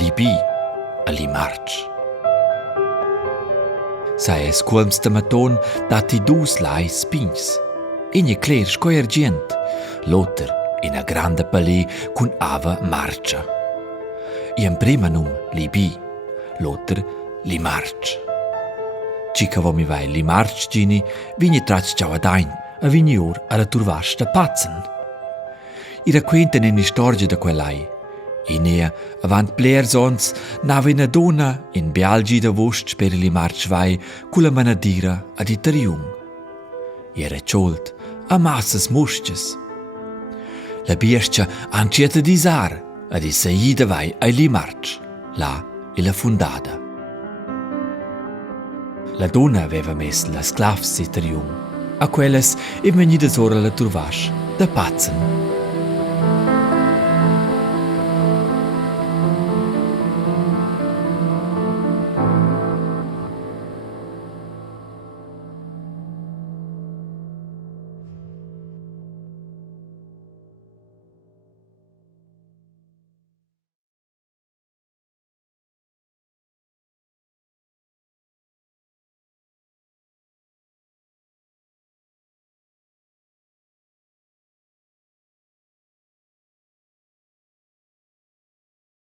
Libì a Limarch. Sai es cuolms de maton dati dus lai spins. Igne cler scoier gent, l'otter in a grande palais cun ava marcia. Ien prima num Libì, l'otter Limarch. Cica vo mi vai Limarch gini, vigni trach già adain, a vigni ur alla turvasch da patzen. I racquenten in istorgia da quell'ai. Inea, avant plers ons, nava ina donna in bialgi da vost per Limarch vai, culla manadira ad itariung. Era ciolt, a massas musches. La biescia ancieta disar, ad isaida vai ai Limarch, là e la fundada. La donna aveva messo la sclavs itariung, a quelles e venida sora la turvasch da patzen.